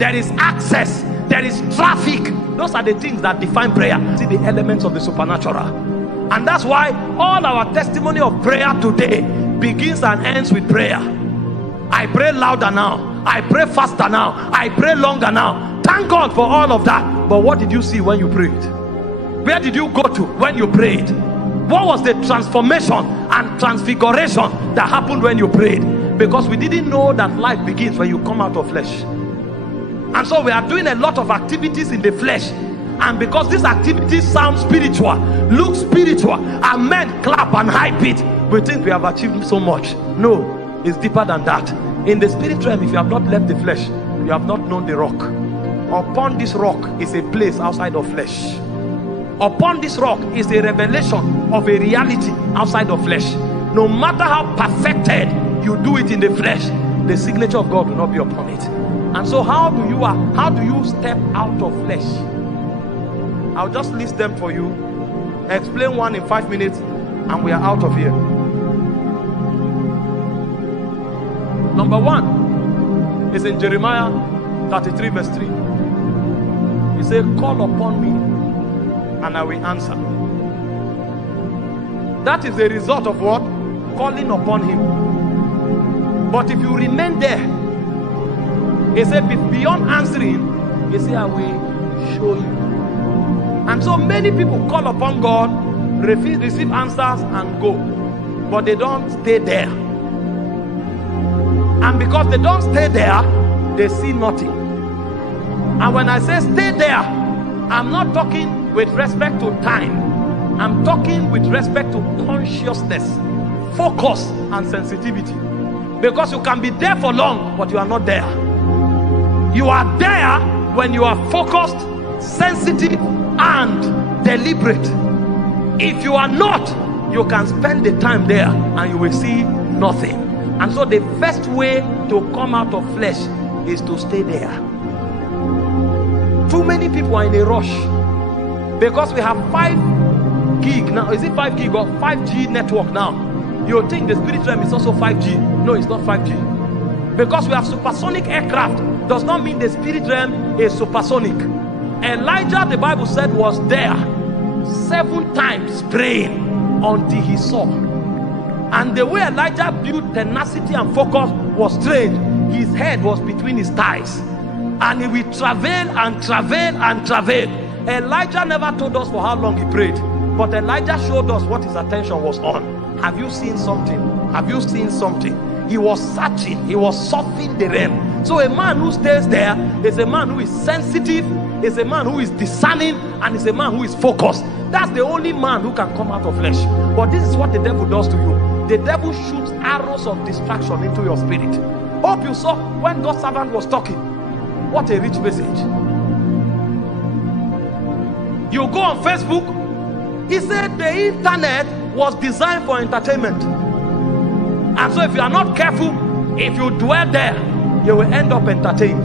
there is access, there is traffic. Those are the things that define prayer. See the elements of the supernatural. And that's why all our testimony of prayer today begins and ends with prayer. I pray louder now, I pray faster now, I pray longer now. Thank God for all of that. But what did you see when you prayed? Where did you go to when you prayed? What was the transformation and transfiguration that happened when you prayed? Because we didn't know that life begins when you come out of flesh. And so we are doing a lot of activities in the flesh, and because these activities sound spiritual, look spiritual, and men clap and hype it, we think we have achieved so much. No, it's deeper than that. In the spirit realm, if you have not left the flesh, you have not known the rock. Upon this rock is a place outside of flesh. Upon this rock is a revelation of a reality outside of flesh. No matter how perfected you do it in the flesh, the signature of God will not be upon it. And so how do you step out of flesh? I'll just list them for you, explain one in 5 minutes, and we are out of here. Number one is in Jeremiah 33 verse 3. He said, call upon me and I will answer. That is the result of what? Calling upon him. But if you remain there, he said, beyond answering, he said, I will show you. And so many people call upon God, receive answers and go, but they don't stay there. And because they don't stay there, they see nothing. And when I say stay there, I'm not talking with respect to time. I'm talking with respect to consciousness, focus and sensitivity. Because you can be there for long, but you are not there. You are there when you are focused, sensitive and deliberate. If you are not, you can spend the time there and you will see nothing. And so the first way to come out of flesh is to stay there. Too many people are in a rush because we have 5 gig now. Is it 5 gig or 5G network now? You think the spirit realm is also 5G. No, it's not 5G. Because we have supersonic aircraft does not mean the spirit realm is supersonic. Elijah, the Bible said, was there 7 times praying until he saw. And the way Elijah built tenacity and focus was strange. His head was between his thighs, and he will travail and travail and travail. Elijah never told us for how long he prayed, but Elijah showed us what his attention was on. Have you seen something? Have you seen something? He was searching, he was surfing the realm. So a man who stays there is a man who is sensitive, is a man who is discerning, and is a man who is focused. That's the only man who can come out of flesh. But this is what the devil does to you. The devil shoots arrows of distraction into your spirit. Hope you saw when God's servant was talking. What a rich message. You go on Facebook, he said the internet was designed for entertainment. And so if you are not careful, if you dwell there, you will end up entertained.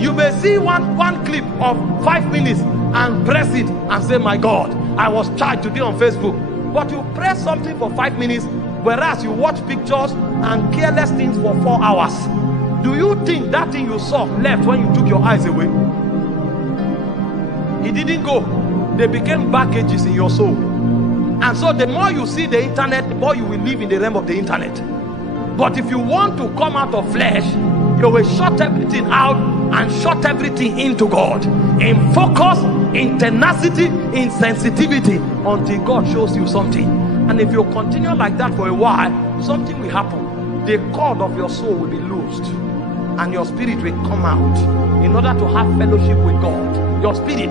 You may see one clip of 5 minutes and press it and say, my God, I was charged today on Facebook. But you press something for 5 minutes, whereas you watch pictures and careless things for 4 hours. Do you think that thing you saw left when you took your eyes away? It didn't go. They became baggages in your soul. And so the more you see the internet, the more you will live in the realm of the internet. But if you want to come out of flesh, you will shut everything out and shut everything into God, in focus, in tenacity, in sensitivity, until God shows you something. And if you continue like that for a while, something will happen. The cord of your soul will be loosed and your spirit will come out in order to have fellowship with God. Your spirit,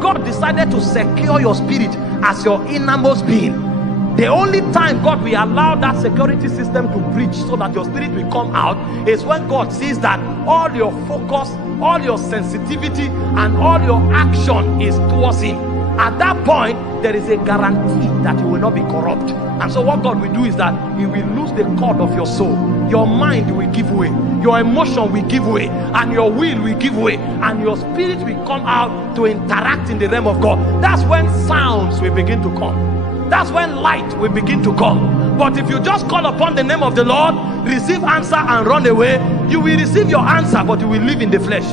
God decided to secure your spirit as your innermost being. The only time God will allow that security system to breach so that your spirit will come out is when God sees that all your focus, all your sensitivity, and all your action is towards him. At that point, there is a guarantee that you will not be corrupt. And so what God will do is that he will lose the cord of your soul. Your mind will give way, your emotion will give way, and your will will give way, and your spirit will come out to interact in the realm of God. That's when sounds will begin to come. That's when light will begin to come. But if you just call upon the name of the Lord, receive answer and run away, you will receive your answer, but you will live in the flesh.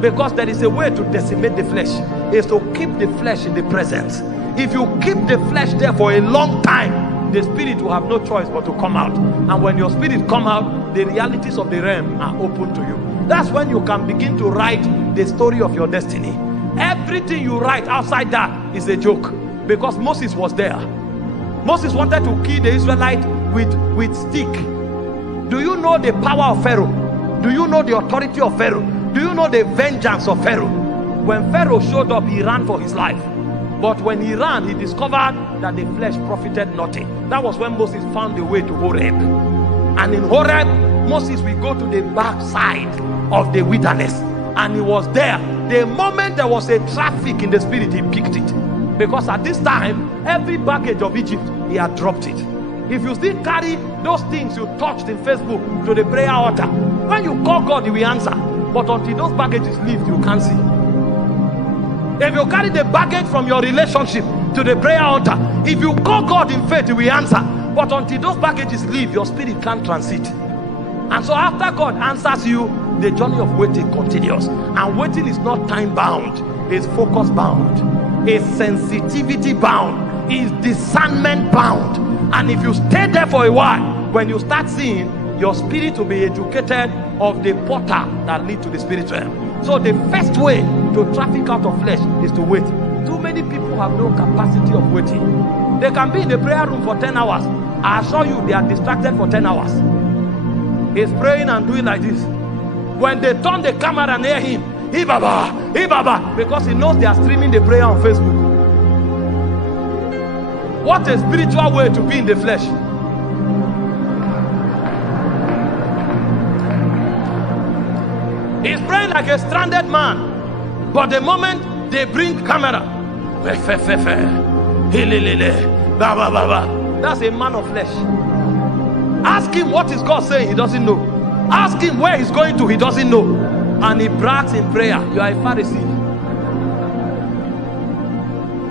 Because there is a way to decimate the flesh, is to keep the flesh in the presence. If you keep the flesh there for a long time, the spirit will have no choice but to come out. And when your spirit come out, the realities of the realm are open to you. That's when you can begin to write the story of your destiny. Everything you write outside that is a joke, because Moses was there. Moses wanted to kill the Israelite with stick. Do you know the power of Pharaoh? Do you know the authority of Pharaoh? Do you know the vengeance of Pharaoh? When Pharaoh showed up, he ran for his life. But when he ran, he discovered that the flesh profited nothing. That was when Moses found the way to Horeb. And in Horeb, Moses will go to the backside of the wilderness. And he was there. The moment there was a traffic in the spirit, he picked it. Because at this time, every baggage of Egypt, he had dropped it. If you still carry those things you touched in Facebook to the prayer altar, when you call God, he will answer. But until those baggages leave, you can't see. If you carry the baggage from your relationship to the prayer altar, if you call God in faith, he will answer. But until those baggages leave, your spirit can't transit. And so after God answers you, the journey of waiting continues. And waiting is not time bound, it's focus bound, it's sensitivity bound, it's discernment bound. And if you stay there for a while, when you start seeing, your spirit will be educated of the portal that lead to the spirit realm. So the first way to traffic out of flesh is to wait. Too many people have no capacity of waiting. They can be in the prayer room for 10 hours. I assure you, they are distracted for 10 hours. He's praying and doing like this. When they turn the camera and hear him, Ibaba, because he knows they are streaming the prayer on Facebook. What a spiritual way to be in the flesh. He's praying like a stranded man. But the moment they bring camera, that's a man of flesh. Ask him what is God saying, he doesn't know. Ask him where he's going to, he doesn't know. And he brags in prayer. You are a Pharisee.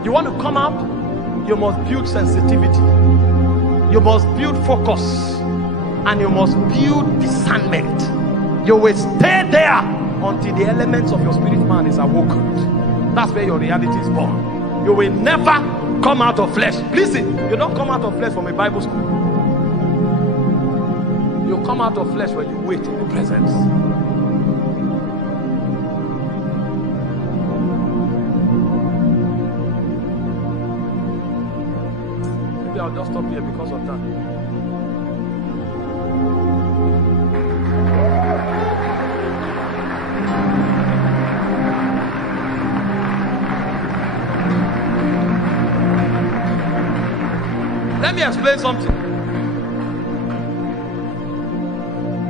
You want to come out? You must build sensitivity. You must build focus. And you must build discernment. You will stay there until the elements of your spirit man is awoken. That's where your reality is born. You will never come out of flesh. Listen, you don't come out of flesh from a Bible school. You come out of flesh when you wait in the presence. Maybe I'll just stop here because of that. Let me explain something.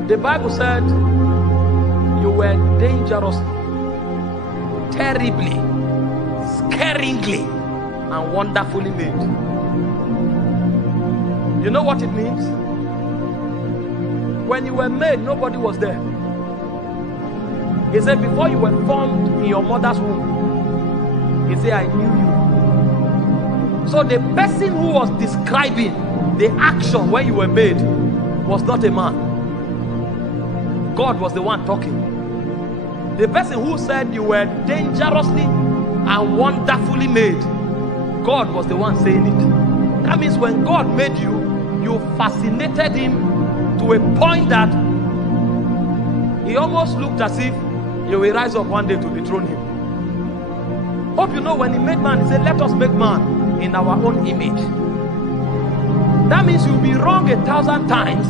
The Bible said you were dangerously, terribly, scaringly, and wonderfully made. You know what it means? When you were made, nobody was there. He said, before you were formed in your mother's womb, he said, I knew you. So the person who was describing the action when you were made was not a man. God was the one talking. The person who said you were dangerously and wonderfully made, God was the one saying it. That means when God made you, you fascinated him to a point that he almost looked as if you will rise up one day to dethrone him. Hope you know when he made man, he said, let us make man in our own image. That means you'll be wrong 1,000 times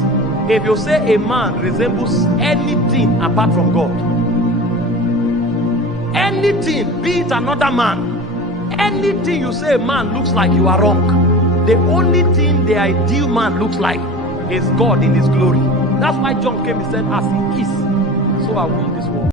if you say a man resembles anything apart from God. Anything, be it another man, anything you say a man looks like, you are wrong. The only thing the ideal man looks like is God in his glory. That's why John came and said, as he is, so are we in this world.